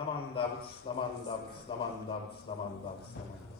Namandavs, namandavs, namandavs, namandavs, namandavs.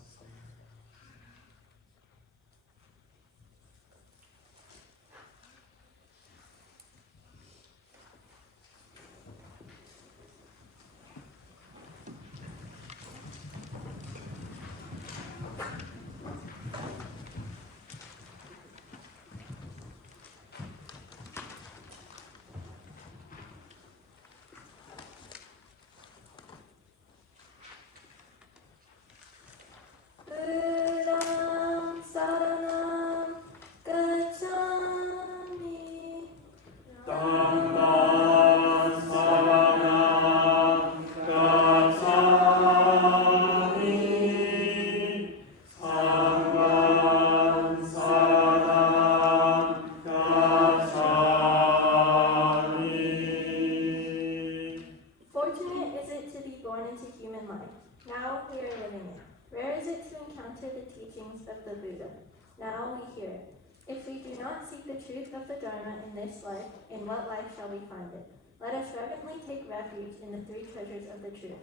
Now we hear it. If we do not seek the truth of the Dharma in this life, in what life shall we find it? Let us reverently take refuge in the three treasures of the truth.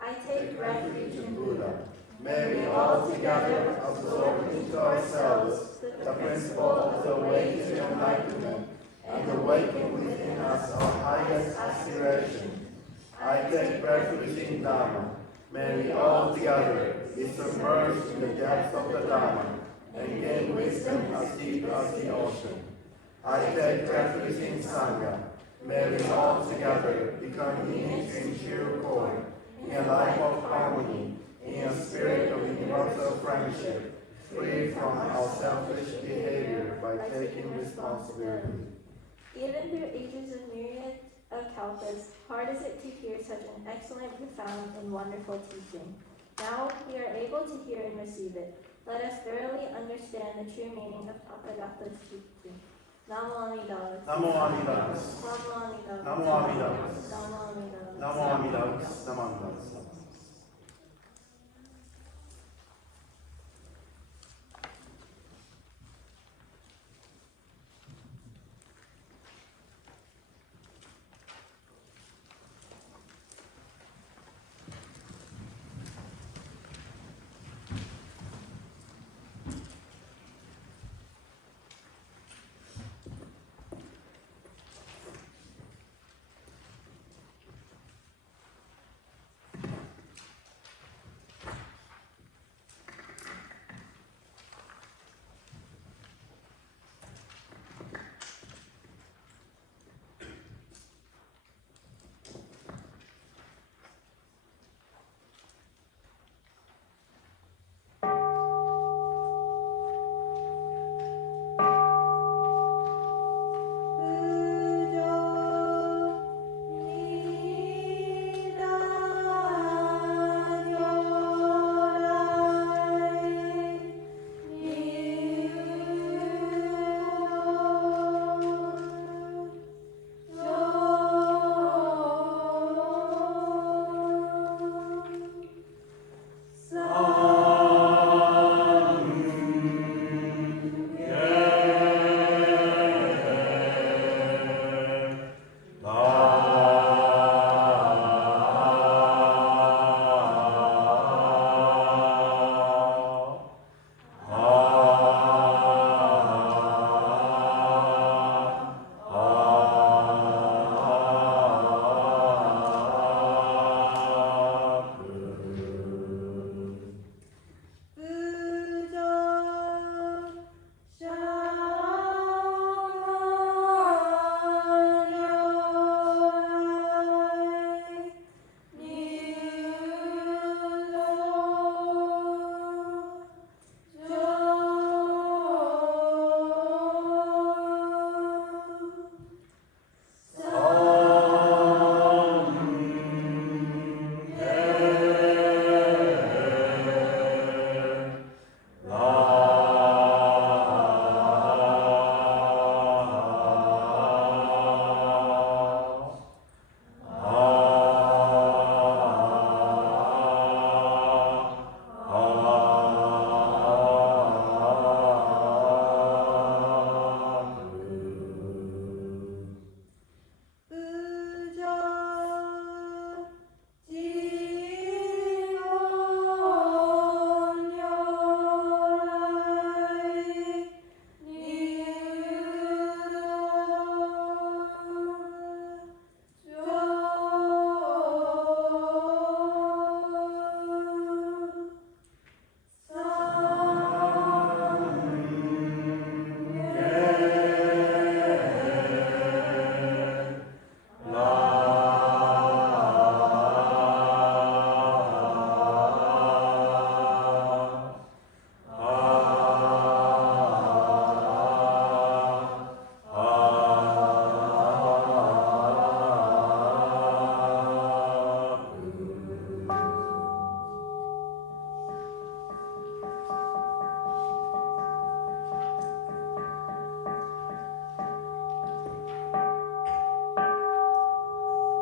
I take refuge in Buddha. May we all together absorb into ourselves the principle of the way to enlightenment and awaken within us our highest aspiration. I take refuge in Dharma. May we all together be submerged in the depths of the Dharma and gain wisdom as deep as the ocean. I take refuge in Sangha. May we all together become unity in pure accord, in a life of harmony, in a spirit of universal friendship, free from our selfish behavior by taking responsibility. Even through ages of myriad of kalpas, hard is it to hear such an excellent, profound, and wonderful teaching. Now we are able to hear and receive it. Let us thoroughly understand the true meaning of Tathagata's teaching. Namo Amida. Namo Amida. Namo Amida. Namo Amida. Namo Amida. Namo Amida. Namo Amida.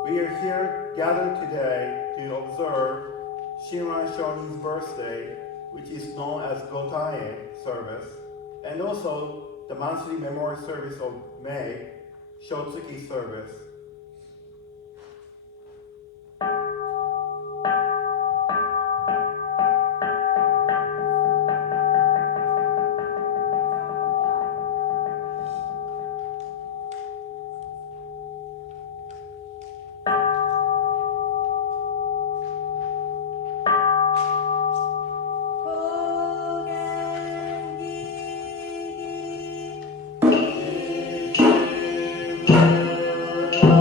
We are here gathered today to observe Shinran Shonin's birthday, which is known as Gotae service, and also the monthly memorial service of May, Shotsuki service. Thank you.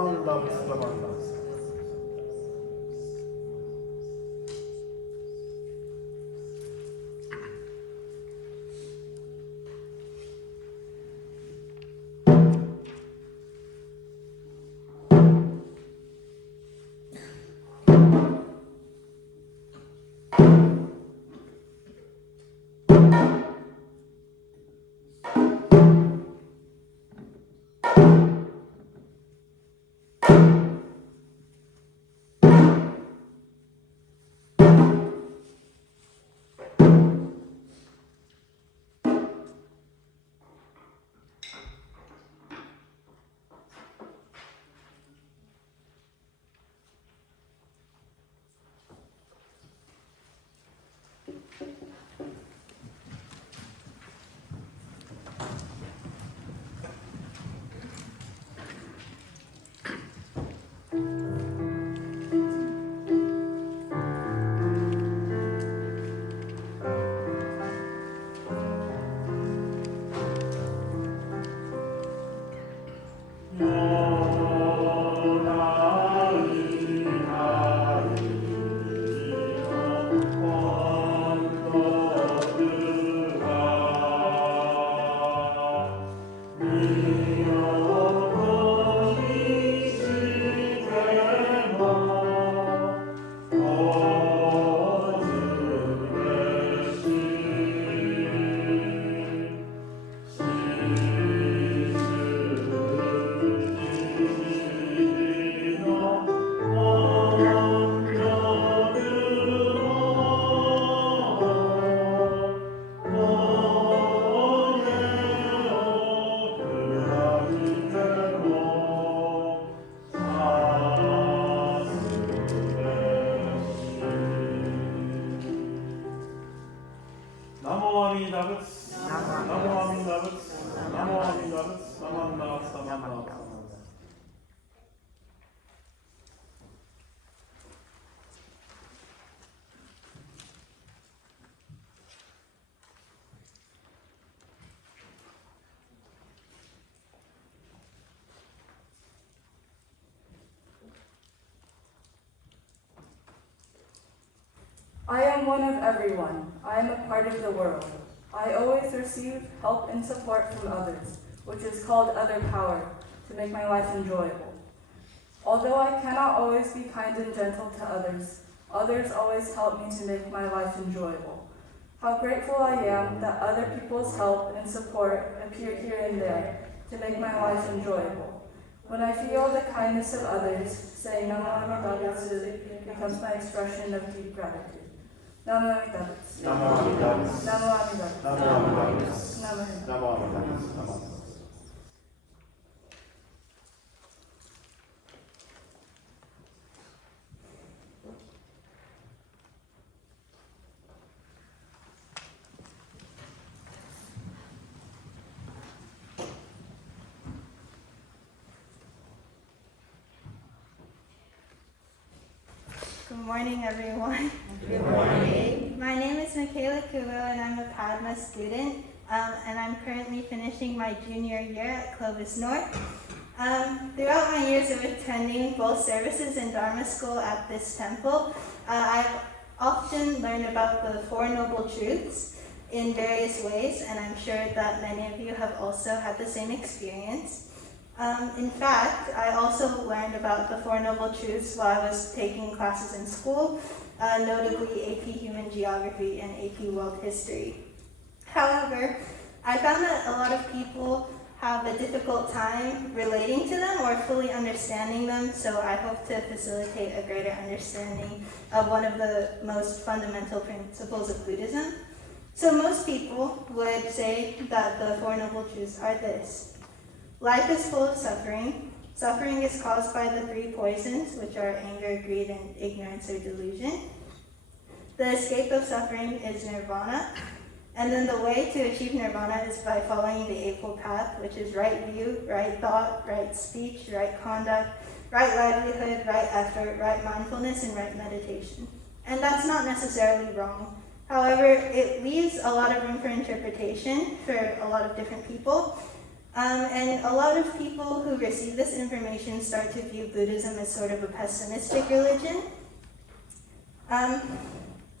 나만 나부스 나만 나부스. I am one of everyone. I am a part of the world. I always receive help and support from others, which is called other power, to make my life enjoyable. Although I cannot always be kind and gentle to others, others always help me to make my life enjoyable. How grateful I am that other people's help and support appear here and there to make my life enjoyable. When I feel the kindness of others, saying Namo Amitabutsu becomes my expression of deep gratitude. Namo Amitabutsu. Namo Amitabutsu. Namo Amitabutsu. Namo Amitabutsu. Namo Amitabutsu. Namo Amitabutsu. Namo Amitabutsu. Good morning, everyone. Good morning. My name is Makayla Kubo, and I'm a Padma student, and I'm currently finishing my junior year at Clovis North. Throughout my years of attending both services and Dharma school at this temple, I've often learned about the Four Noble Truths in various ways, and I'm sure that many of you have also had the same experience. In fact, I also learned about the Four Noble Truths while I was taking classes in school, notably AP Human Geography and AP World History. However, I found that a lot of people have a difficult time relating to them or fully understanding them, so I hope to facilitate a greater understanding of one of the most fundamental principles of Buddhism. So most people would say that the Four Noble Truths are this. Life is full of suffering. Suffering is caused by the three poisons, which are anger, greed, and ignorance or delusion. The escape of suffering is nirvana. And then the way to achieve nirvana is by following the Eightfold Path, which is right view, right thought, right speech, right conduct, right livelihood, right effort, right mindfulness, and right meditation. And that's not necessarily wrong. However, it leaves a lot of room for interpretation for a lot of different people. And a lot of people who receive this information start to view Buddhism as sort of a pessimistic religion.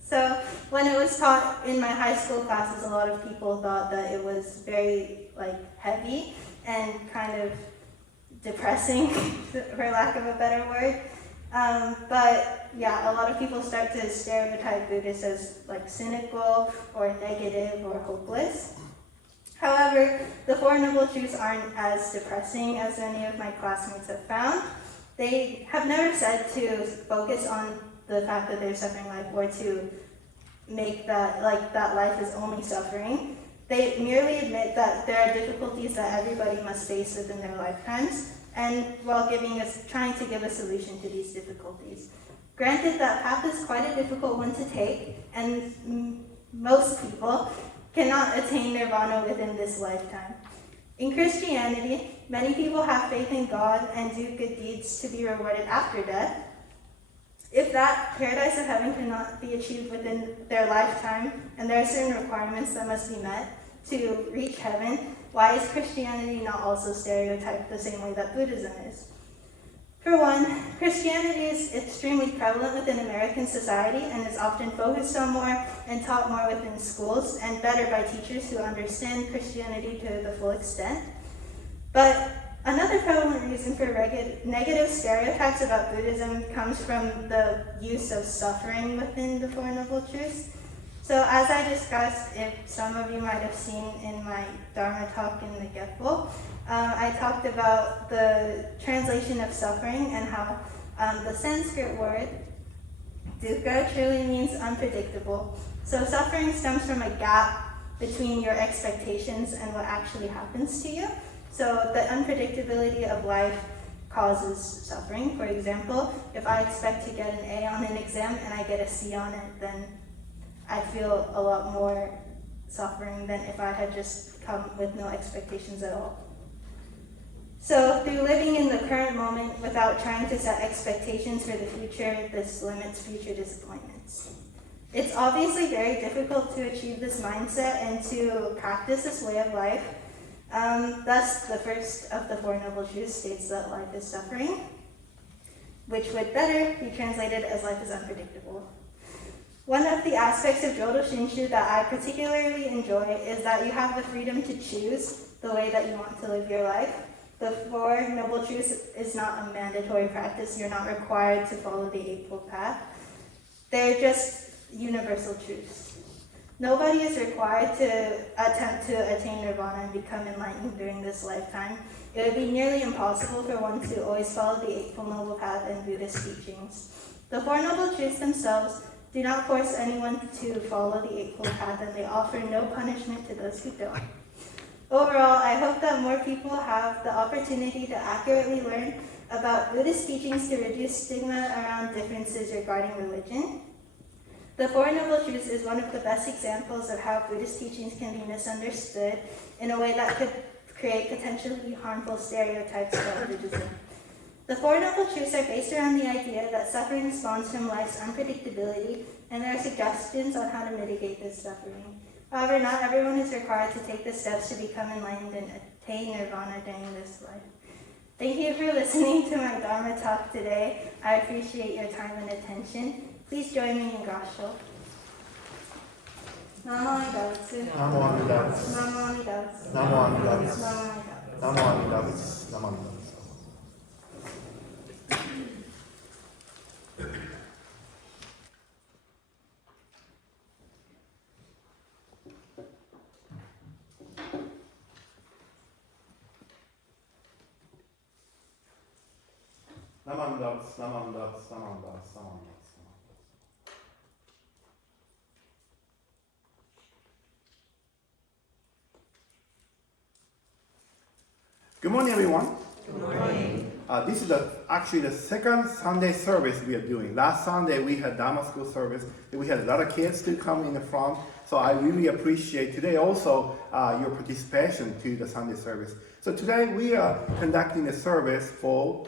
So when it was taught in my high school classes, a lot of people thought that it was very heavy and kind of depressing, for lack of a better word. But yeah, a lot of people start to stereotype Buddhists as cynical or negative or hopeless. However, the Four Noble Truths aren't as depressing as many of my classmates have found. They have never said to focus on the fact that they're suffering life or to make that that life is only suffering. They merely admit that there are difficulties that everybody must face within their lifetimes, and while trying to give a solution to these difficulties. Granted, that path is quite a difficult one to take, and most people cannot attain nirvana within this lifetime. In Christianity, many people have faith in God and do good deeds to be rewarded after death. If that paradise of heaven cannot be achieved within their lifetime, and there are certain requirements that must be met to reach heaven, why is Christianity not also stereotyped the same way that Buddhism is? For one, Christianity is extremely prevalent within American society and is often focused on more and taught more within schools and better by teachers who understand Christianity to the full extent. But another prevalent reason for negative stereotypes about Buddhism comes from the use of suffering within the Four Noble Truths. So as I discussed, if some of you might have seen in my Dharma talk in the Getful, I talked about the translation of suffering and how the Sanskrit word dukkha truly means unpredictable. So suffering stems from a gap between your expectations and what actually happens to you. So the unpredictability of life causes suffering. For example, if I expect to get an A on an exam and I get a C on it, then I feel a lot more suffering than if I had just come with no expectations at all. So through living in the current moment without trying to set expectations for the future, this limits future disappointments. It's obviously very difficult to achieve this mindset and to practice this way of life. Thus, the first of the Four Noble Truths states that life is suffering, which would better be translated as life is unpredictable. One of the aspects of Jodo Shinshu that I particularly enjoy is that you have the freedom to choose the way that you want to live your life. The Four Noble Truths is not a mandatory practice. You're not required to follow the Eightfold Path. They're just universal truths. Nobody is required to attempt to attain nirvana and become enlightened during this lifetime. It would be nearly impossible for one to always follow the Eightfold Noble Path and Buddhist teachings. The Four Noble Truths themselves do not force anyone to follow the Eightfold Path, and they offer no punishment to those who don't. Overall, I hope that more people have the opportunity to accurately learn about Buddhist teachings to reduce stigma around differences regarding religion. The Four Noble Truths is one of the best examples of how Buddhist teachings can be misunderstood in a way that could create potentially harmful stereotypes about Buddhism. The Four Noble Truths are based around the idea that suffering spawns from life's unpredictability, and there are suggestions on how to mitigate this suffering. However, not everyone is required to take the steps to become enlightened and attain nirvana during this life. Thank you for listening to my Dharma talk today. I appreciate your time and attention. Please join me in Gassho. Namo Amidatsu. Namo Amidatsu. Namo Amidatsu. Namo Amidatsu. Namo Amidatsu. Namo Amidatsu. Namo Amidatsu. Namandas, namandas, namandas, namandas. Good morning, everyone. Good morning. This is actually the second Sunday service we are doing. Last Sunday we had Dharma school service. We had a lot of kids to come in the front. So I really appreciate today also your participation to the Sunday service. So today we are conducting a service for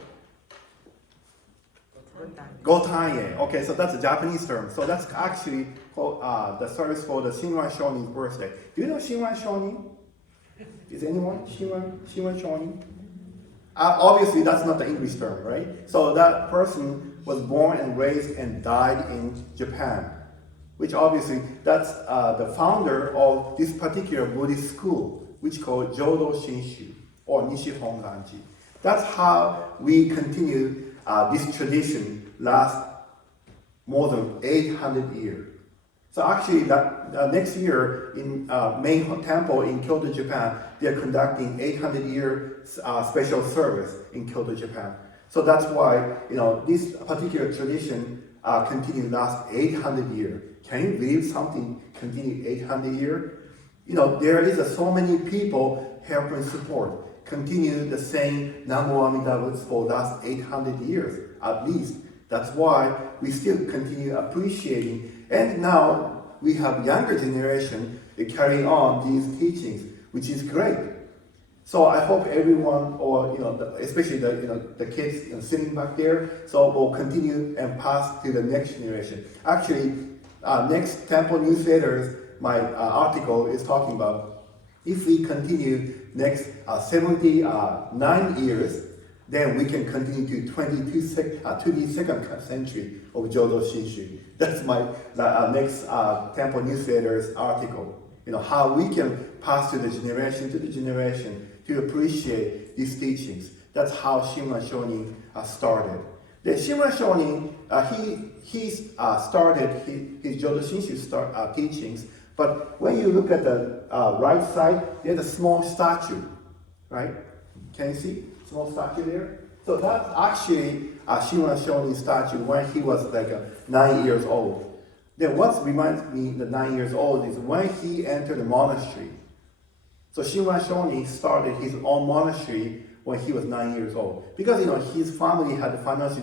Gotaye. Okay, so that's a Japanese term. So that's actually called, the service for the Shinran Shonin's birthday. Do you know Shinran Shonin? Is anyone? Shinran Shonin? Obviously, that's not the English term, right? So that person was born and raised and died in Japan, which obviously that's the founder of this particular Buddhist school, which called Jodo Shinshu or Nishihon Ganji. That's how we continue this tradition last more than 800 years. So actually, next year in main temple in Kyoto, Japan, they are conducting 800-year special service in Kyoto, Japan. So that's why this particular tradition continued last 800 years. Can you believe something continued 800 years? There is so many people help and support, continue the same Namo Amida Butsu for last 800 years at least. That's why we still continue appreciating. And now we have younger generation carrying on these teachings, which is great. So I hope everyone, or especially the kids sitting back there, so will continue and pass to the next generation. Actually, next Temple Newsletters, my article is talking about if we continue next 79 years, then we can continue to 22nd century of Jodo Shinshu. That's my next Temple Newsletters article. How we can pass to the generation to appreciate these teachings. That's how Shinran Shonin started. The Shinran Shonin, he started his Jodo Shinshu teachings, but when you look at the right side, there's a small statue, right? Can you see? Small statue there. So that's actually a Shinran Shonin statue when he was like 9 years old. Then what reminds me the 9 years old is when he entered the monastery. So Shinran Shonin started his own monastery when he was 9 years old. Because his family had financial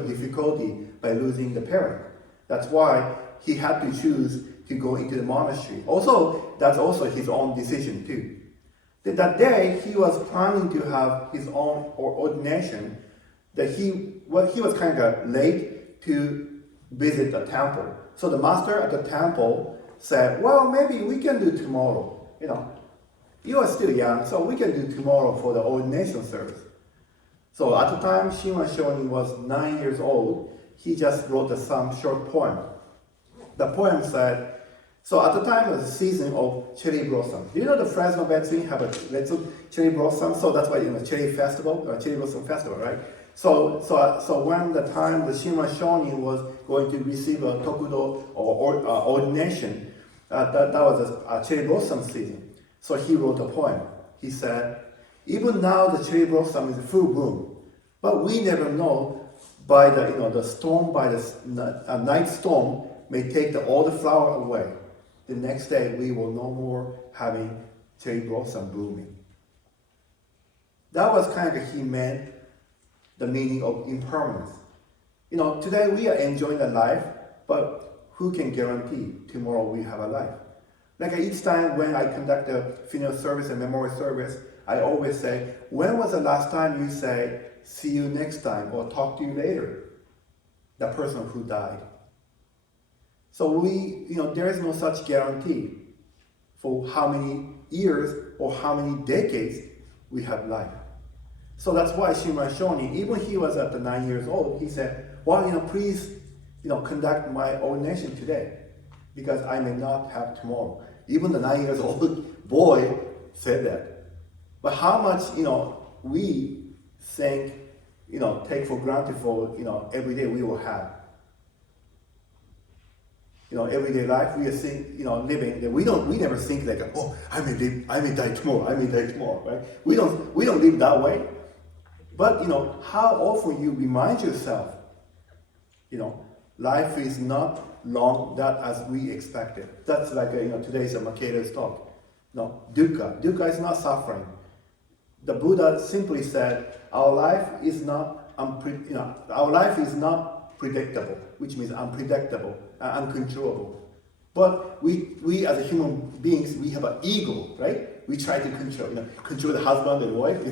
difficulty by losing the parent. That's why he had to choose to go into the monastery. Also, that's also his own decision too. That day, he was planning to have his own ordination. That he was kind of late to visit the temple. So the master at the temple said, well, maybe we can do tomorrow. You are still young, so we can do tomorrow for the ordination service. So at the time, Shinran Shonin was 9 years old. He just wrote some short poem. The poem said, so at the time it was the season of cherry blossom. Do you know the Fresno Betsuin have a cherry blossom? So that's why cherry festival, cherry blossom festival, right? So when the time the Shinran Shonin was going to receive a tokudo or ordination, that was a cherry blossom season. So he wrote a poem. He said, even now the cherry blossom is full bloom, but we never know by the storm, by the night storm may take all the flower away. The next day we will no more having cherry blossom blooming. That was kind of he meant the meaning of impermanence. Today we are enjoying the life, but who can guarantee tomorrow we have a life? Like each time when I conduct a funeral service and memorial service, I always say, when was the last time you say, see you next time or talk to you later? The person who died. So there is no such guarantee for how many years or how many decades we have life. So that's why Shinran Shonin, even he was at the 9 years old, he said, well, please, conduct my ordination today, because I may not have tomorrow. Even the 9 years old boy said that. But how much, we think, take for granted for, every day we will have. Everyday life we are living. That we never think like, oh, I may die tomorrow, right? We don't live that way. But how often you remind yourself, life is not long that as we expected. That's like today's Makayla's talk. No, dukkha is not suffering. The Buddha simply said, our life is not predictable, which means unpredictable, uncontrollable. But we as a human beings, we have an ego, right? We try to control the husband and wife,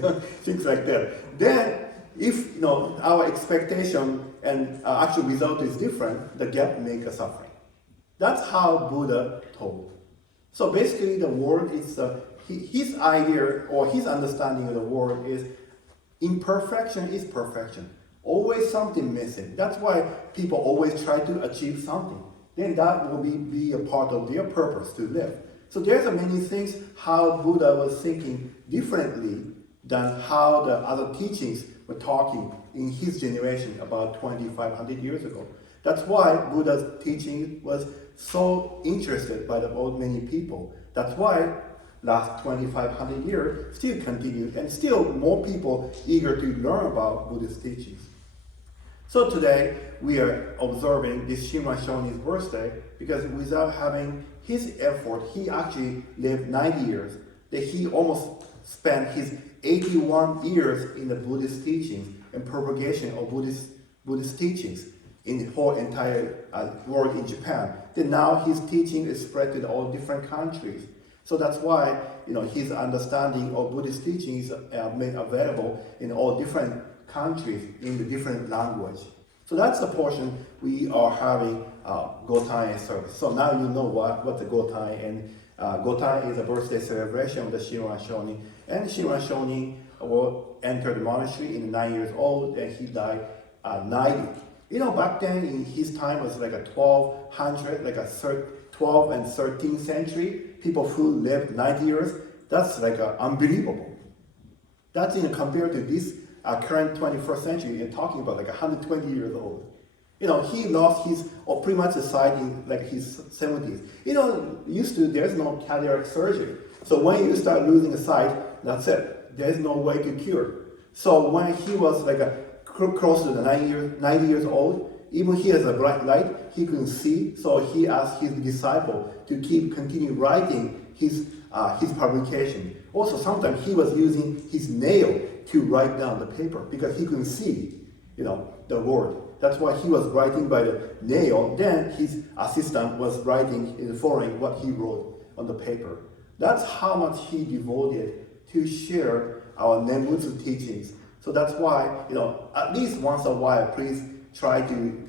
things like that. Then, if our expectation and actual result is different, the gap makes us suffering. That's how Buddha told. So basically, the world is his idea or his understanding of the world is imperfection is perfection. Always something missing. That's why people always try to achieve something. Then that will be a part of their purpose to live. So there's many things how Buddha was thinking differently than how the other teachings were talking in his generation about 2,500 years ago. That's why Buddha's teaching was so interested by many people. That's why last 2,500 years still continued and still more people eager to learn about Buddhist teachings. So today we are observing this Shima Shonin's birthday because without having his effort, he actually lived 90 years. That he almost spent his 81 years in the Buddhist teachings and propagation of Buddhist teachings in the whole entire world in Japan. Then now his teaching is spread to all different countries. So that's why his understanding of Buddhist teachings are made available in all different countries in the different language. So that's the portion we are having Gotai service. So now you know what the Gotai and Gotai is a birthday celebration of the Shima Shonin. And Shima Shonin entered the monastery in 9 years old and he died 90. Back then in his time was like a 1200, like a 12th and 13th century. People who lived 90 years, that's like unbelievable. That's compared to this current 21st century, you're talking about like 120 years old. He lost his, or pretty much the sight in like his 70s. There's no cataract surgery. So when you start losing a sight, that's it. There's no way to cure. So when he was like close to the 90 years old, even he has a bright light, he couldn't see. So he asked his disciple to continue writing his publication. Also, sometimes he was using his nail to write down the paper because he couldn't see, the word. That's why he was writing by the nail. Then his assistant was writing in the following what he wrote on the paper. That's how much he devoted to share our Nembutsu teachings. So that's why, at least once a while, please try to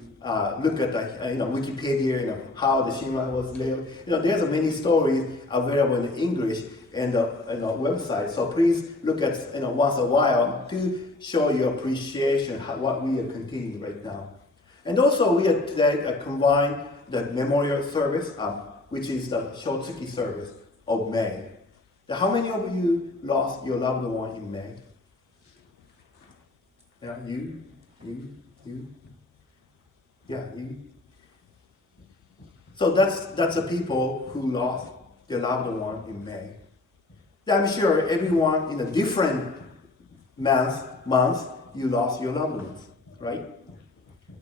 look at the Wikipedia, how the Shima was lived. There's many stories available in English and website. So please look at once a while to show your appreciation what we are continuing right now. And also we are today combined the memorial service, which is the Shotsuki service of May. Now, how many of you lost your loved one in May? Yeah, you. Yeah, you. So that's the people who lost their loved one in May. I'm sure everyone in a different months you lost your loved ones, right?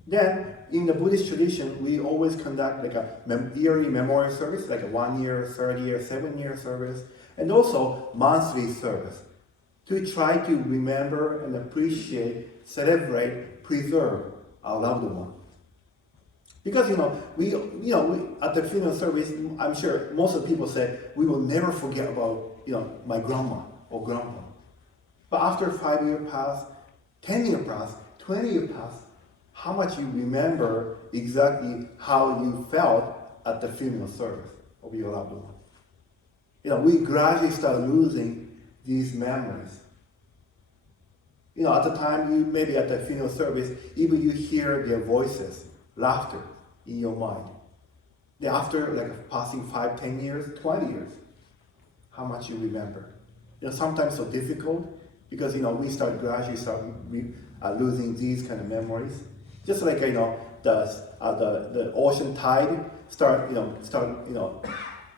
Then in the Buddhist tradition, we always conduct like a yearly memorial service, like a 1 year, 30 year, 7 year service, and also monthly service to try to remember and appreciate, celebrate, preserve our loved one. Because we at the funeral service, I'm sure most of the people say we will never forget about my grandma or grandpa. But after 5 years pass, 10 years pass, 20 years pass, how much you remember exactly how you felt at the funeral service of your loved one. We gradually start losing these memories. At the time, maybe at the funeral service, even you hear their voices, laughter in your mind. Then after passing 5, 10 years, 20 years, how much you remember. Sometimes so difficult because we gradually start losing these kind of memories. Just like the ocean tide start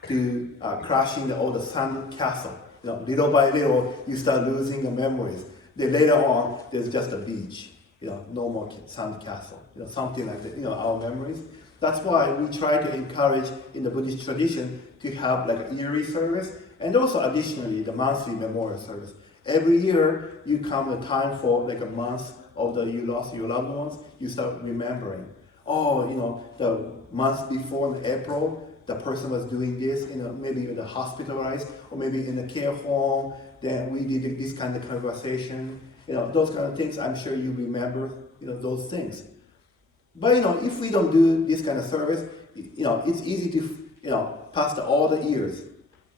to crashing all the sand castle. Little by little you start losing the memories. Then later on there's just a beach. No more sand castle. Something like that. Our memories. That's why we try to encourage in the Buddhist tradition to have like a yearly service and also additionally the monthly memorial service. Every year you come a time for like a month of you lost your loved ones, you start remembering. The month before in April, the person was doing this, maybe in the hospitalized or maybe in a care home, then we did this kind of conversation. Those kind of things, I'm sure you remember, those things. But, if we don't do this kind of service, it's easy to, pass all the years.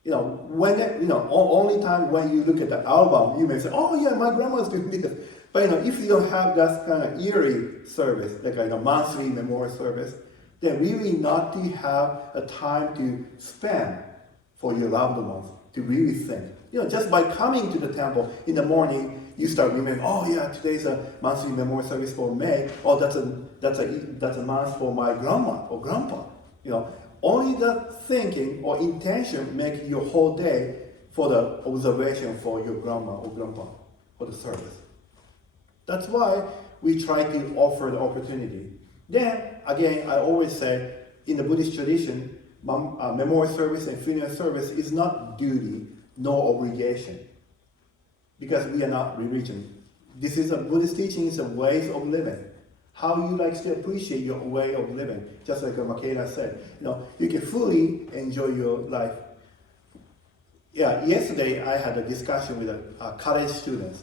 Only time when you look at the album, you may say, oh yeah, my grandma's doing this. But if you don't have that kind of yearly service, like a monthly memorial service, then really not to have a time to spend for your loved ones, to really think. Just by coming to the temple in the morning, you start remembering, oh yeah, today's a monthly memorial service for May. Oh, that's a month for my grandma or grandpa. Only that thinking or intention make your whole day for the observation for your grandma or grandpa for the service. That's why we try to offer the opportunity. Then, again, I always say, in the Buddhist tradition, memorial service and funeral service is not duty, nor obligation. Because we are not religion. This is a Buddhist teaching, is a way of living. How you like to appreciate your way of living. Just like Makayla said, you can fully enjoy your life. Yeah, yesterday I had a discussion with college students,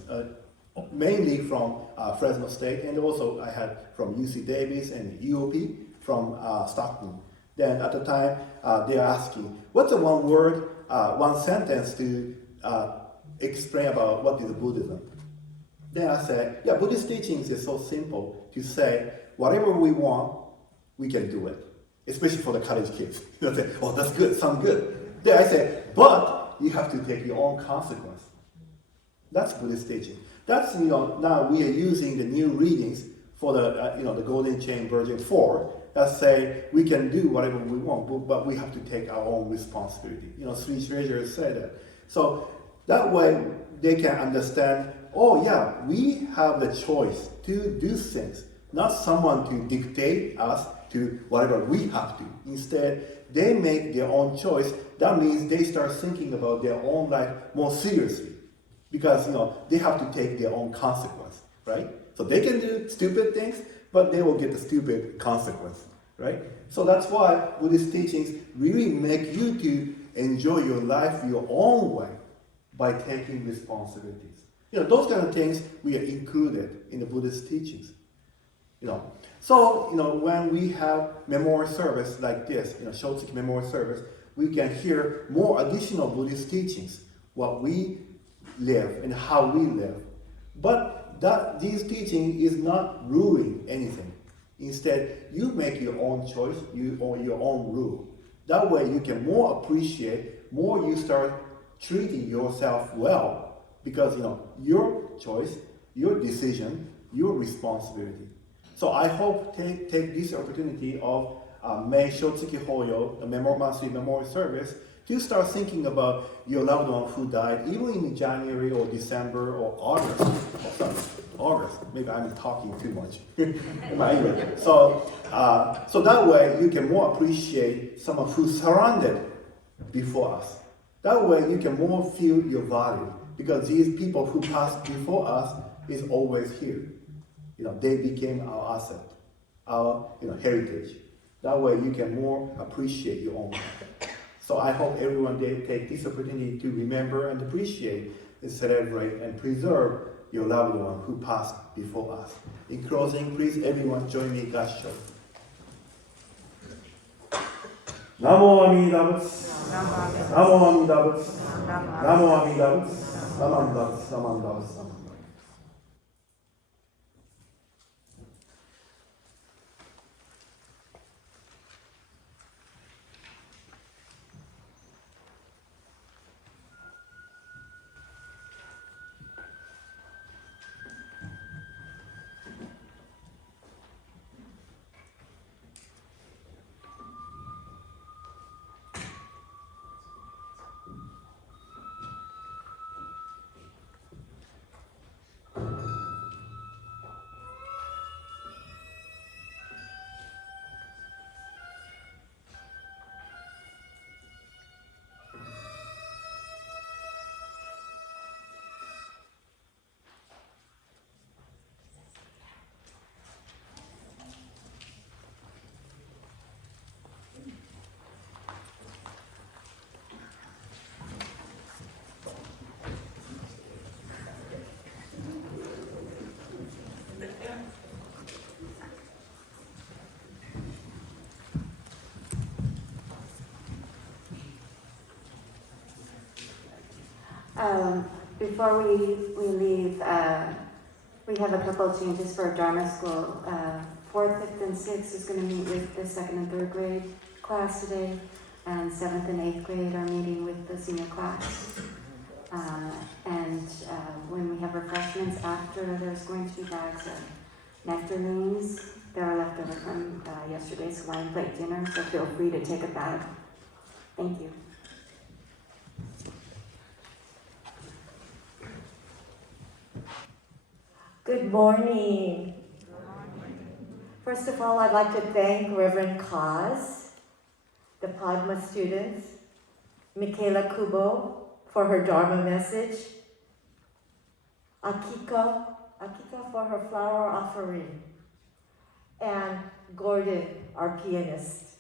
mainly from Fresno State, and also I had from UC Davis and UOP from Stockton. Then at the time, they are asking, what's the one word, one sentence to explain about what is Buddhism? Then I said, yeah, Buddhist teachings is so simple to say, whatever we want, we can do it. Especially for the college kids. Say, oh, that's good, sounds good. Then I said, but you have to take your own consequence. That's Buddhist teaching. That's, now we are using the new readings for the Golden Chain Version 4 that say we can do whatever we want, but we have to take our own responsibility. Three treasures say that. So that way they can understand, oh yeah, we have the choice to do things, not someone to dictate us to whatever we have to. Instead, they make their own choice. That means they start thinking about their own life more seriously. Because, they have to take their own consequence, right? So they can do stupid things, but they will get the stupid consequence, right? So that's why Buddhist teachings really make you to enjoy your life your own way by taking responsibilities. Those kind of things we are included in the Buddhist teachings. So, when we have memorial service like this, Shotsuki memorial service, we can hear more additional Buddhist teachings, what we live and how we live. But these teaching is not ruling anything. Instead, you make your own choice, or your own rule. That way you can more appreciate, more you start treating yourself well, because your choice, your decision, your responsibility. So I hope take this opportunity of May Shotsuki Hoyo, the monthly memorial service, to start thinking about your loved one who died, even in January or December or August. Maybe I'm talking too much. Anyway, so that way you can more appreciate someone who's surrounded before us. That way you can more feel your value, because these people who passed before us is always here. They became our asset, our heritage. That way you can more appreciate your own life. So I hope everyone take this opportunity to remember and appreciate and celebrate and preserve your loved one who passed before us. In closing, please everyone join me Gassho. Namo Amida Butsu. Namo Amida Butsu. Namo Amida Butsu. Namanda Butsu. Namanda Butsu. Before we leave, we have a couple of changes for Dharma school. 4th, 5th, and 6th is going to meet with the 2nd and 3rd grade class today, and 7th and 8th grade are meeting with the senior class. When we have refreshments after, there's going to be bags of nectarines that are left over from yesterday's Hawaiian plate dinner, so feel free to take a bag. Thank you. Good morning. First of all, I'd like to thank Reverend Kaz, the Padma students, Makayla Kubo for her Dharma message, Akika for her flower offering, and Gordon, our pianist.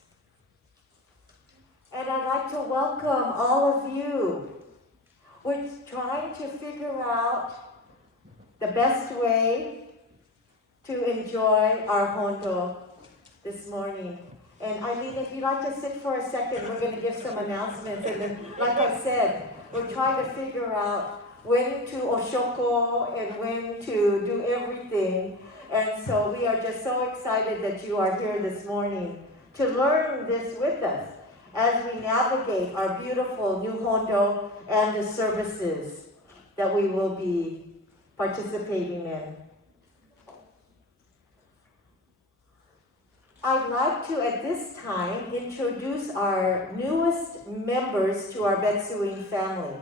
And I'd like to welcome all of you. We're trying to figure out the best way to enjoy our Hondo this morning. And Eileen, if you'd like to sit for a second, we're going to give some announcements. And then, like I said, we're trying to figure out when to Oshoko and when to do everything. And so we are just so excited that you are here this morning to learn this with us as we navigate our beautiful new Hondo and the services that we will be participating in. I'd like to, at this time, introduce our newest members to our Betsuin family.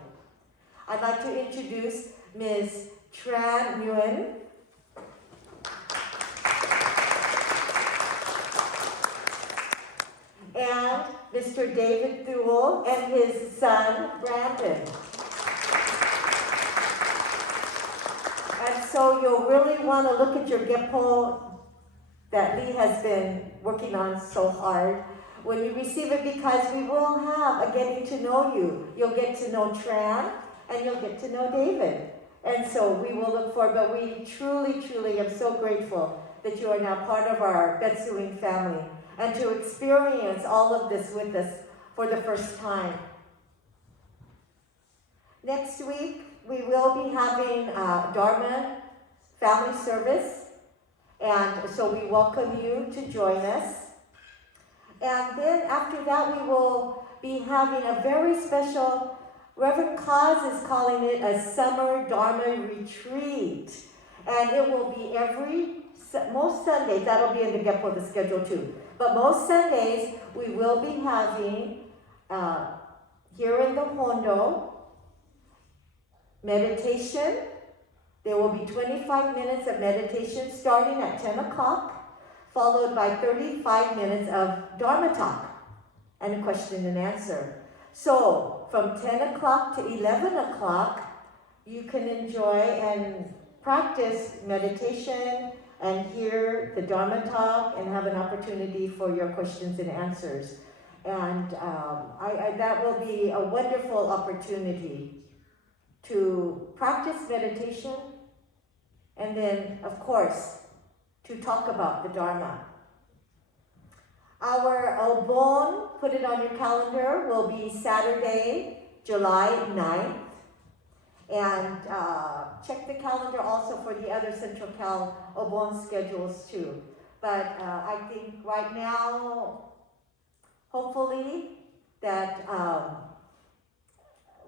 I'd like to introduce Ms. Tran Nguyen, and Mr. David Thule and his son, Brandon. And so you'll really want to look at your Geppo that Lee has been working on so hard when you receive it, because we will have a getting to know you. You'll get to know Tran and you'll get to know David. And so we will look forward, but we truly, truly am so grateful that you are now part of our Betsuin family and to experience all of this with us for the first time. Next week, we will be having Dharma family service, and so we welcome you to join us. And then after that, we will be having a very special, Reverend Kaz is calling it a summer Dharma retreat. And it will be most Sundays, that'll be in the Geppo, the schedule too. But most Sundays, we will be having, here in the Hondo, meditation. There will be 25 minutes of meditation starting at 10 o'clock, followed by 35 minutes of Dharma talk and a question and answer. So from 10 o'clock to 11 o'clock, you can enjoy and practice meditation and hear the Dharma talk and have an opportunity for your questions and answers. And that will be a wonderful opportunity to practice meditation, and then, of course, to talk about the Dharma. Our Obon, put it on your calendar, will be Saturday, July 9th. And check the calendar also for the other Central Cal Obon schedules too. But I think right now, hopefully, that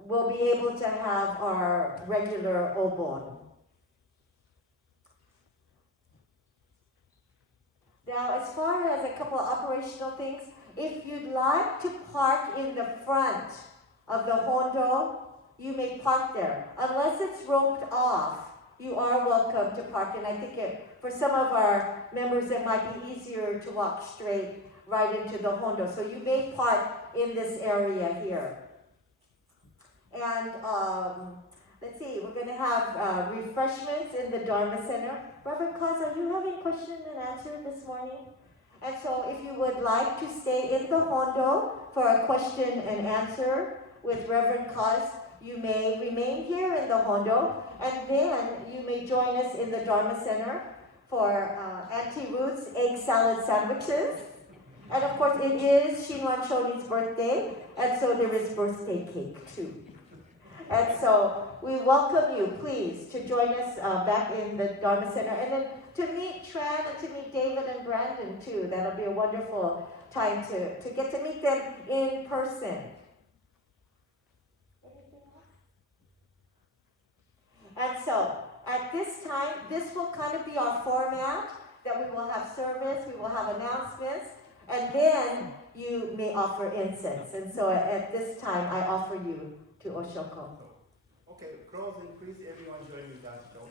we'll be able to have our regular Obon. Now, as far as a couple of operational things, if you'd like to park in the front of the Hondo, you may park there. Unless it's roped off, you are welcome to park. And I think for some of our members, it might be easier to walk straight right into the Hondo. So you may park in this area here. And let's see, we're going to have refreshments in the Dharma Center. Reverend Kaz, are you having question and answer this morning? And so if you would like to stay in the Hondo for a question and answer with Reverend Kaz, you may remain here in the Hondo, and then you may join us in the Dharma Center for Auntie Ruth's egg salad sandwiches. And of course, it is Shinwan Shoni's birthday, and so there is birthday cake too. And so we welcome you, please, to join us back in the Dharma Center. And then to meet Tran and to meet David and Brandon, too. That'll be a wonderful time to get to meet them in person. Anything else? And so, at this time, this will kind of be our format, that we will have service, we will have announcements, and then you may offer incense. And so at this time, I offer you to Oshoko. Okay, close and please everyone join me that show.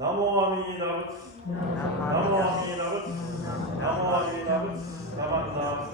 Namo Amida Butsu. Namo Amida Butsu. Namo Amida Butsu.